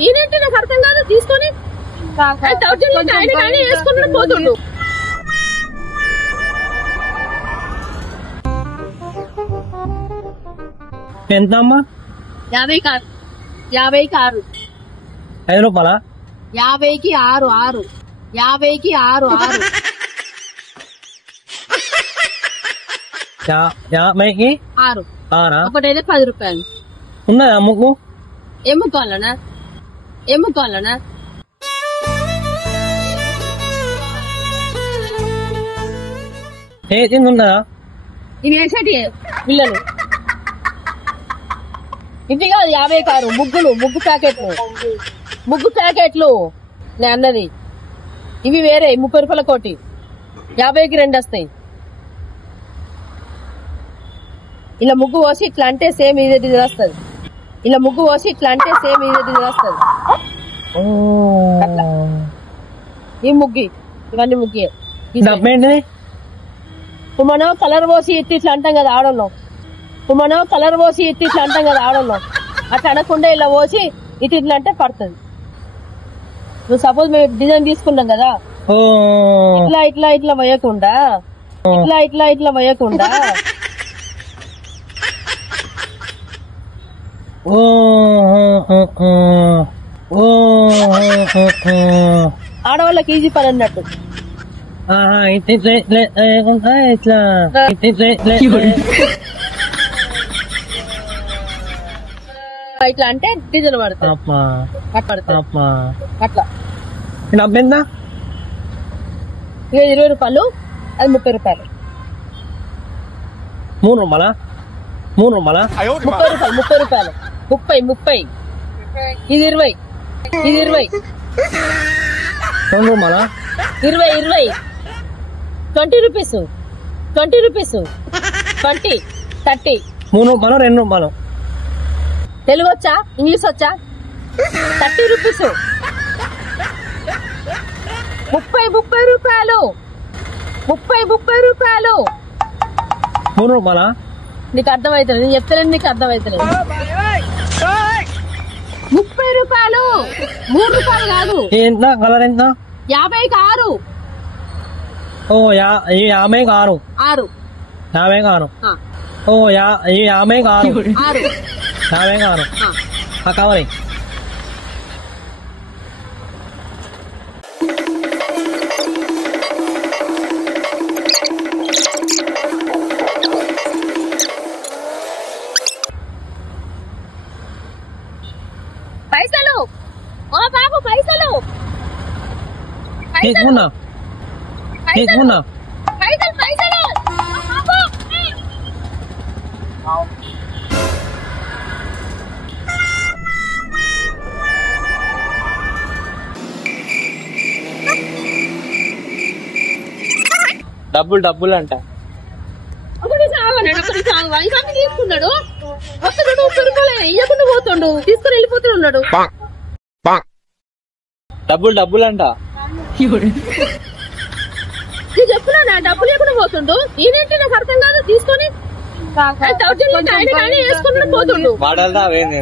ఈయనంటే నాకు అర్థం కాదు. తీసుకొని వేసుకుని పోతుండు. ఎంత అమ్మా? 50కి 6. 50కి 6. 5 రూపాయలా? 50కి 6. 50కి 6. 50కి 6. 6. ఒకటైతే 10 రూపాయలు. ఉన్నదా ముగ్గు? ఎమ్ముకోవాలనా? ఏది ఉన్నదా? ఇవి వేసేటి పిల్లలు ఇది కాదు. 50కి 6 ముగ్గు ప్యాకెట్లు నేను అన్నది. ఇవి వేరే 30 రూపాయల కోటి. 50కి 2 వస్తాయి. ఇలా ముగ్గు పోసి ఇట్లా అంటే సేమ్ ఇదే డిజైన్ వస్తుంది. ఈ ముగ్గి ఇవన్నీ ముగ్గి మనం కలర్ పోసి ఇట్లా అంటాం కదా ఆడోళ్ళం. అట్లా అనకుండా ఇలా పోసి ఇట్లా అంటే పడుతుంది. నువ్వు సపోజ్ మేము డిజైన్ తీసుకున్నాం కదా, ఇట్లా వేయకుండా ఆడవాళ్ళకి ఈజీ పని అన్నట్టు. ఇట్లా అంటే డిజైన్ పడుతుంది. అట్లా డబ్బెంత? ఇక 20 రూపాయలు, అది 30 రూపాయలు. 3 రూపాయలా? 30 రూపాయలు. 30. ఇది 20. 2 రూపాయలా? 20. 20 రూపీస్. 20, 30. 3 రూపాయలు, 2 రూపాయలు. తెలుగు వచ్చా? ఇంగ్లీష్ వచ్చా? 30 రూపీస్. 30 రూపాయలు. 30 రూపాయలు. 3 రూపాయలా? నీకు అర్థమవుతుంది. నేను చెప్తలేను, నీకు అర్థమవుతలేదు. 30 రూపాయలు. 3 రూపాయలు కాదు. ఎంత కలర్ ఎంత? 50కి 6. 50కి 6. 6. 50కి 6. 50కి 6. కావాలి. పైసలు. ఓ బాబు పైసలు. తీసుకున్నా. పైసలు. డబ్బులు అంట. తీసుకున్నాడు. 30 రూపాయలు ఇవ్వకుండా పోతుండు. తీసుకుని వెళ్ళిపోతున్నాడు. డబ్బులు అంట. చెప్తున్నా డబ్బులు లేకుండా పోతుండు. ఈయనంటే నాకు అర్థం కాదు. తీసుకొని వేసుకుని పోతుండు. వాడల్దా అవేంది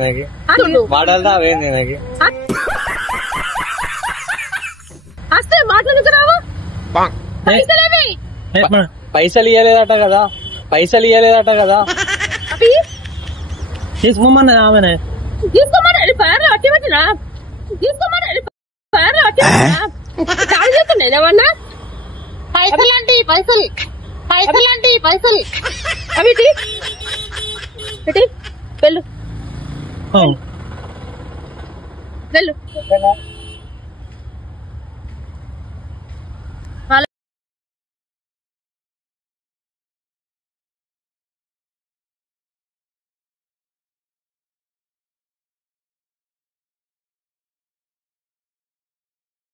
వస్తే మాట్లాడుకు రావు. పైసలు ఇవ్వలేదట కదా. తీసుకోమన్నా ఆమెనే. తీసుకోమని పేర్లు అట్టి పెట్టినా. చాలు చేస్తున్నాయి ఏమన్నా. పైసలు అవి వెళ్ళు.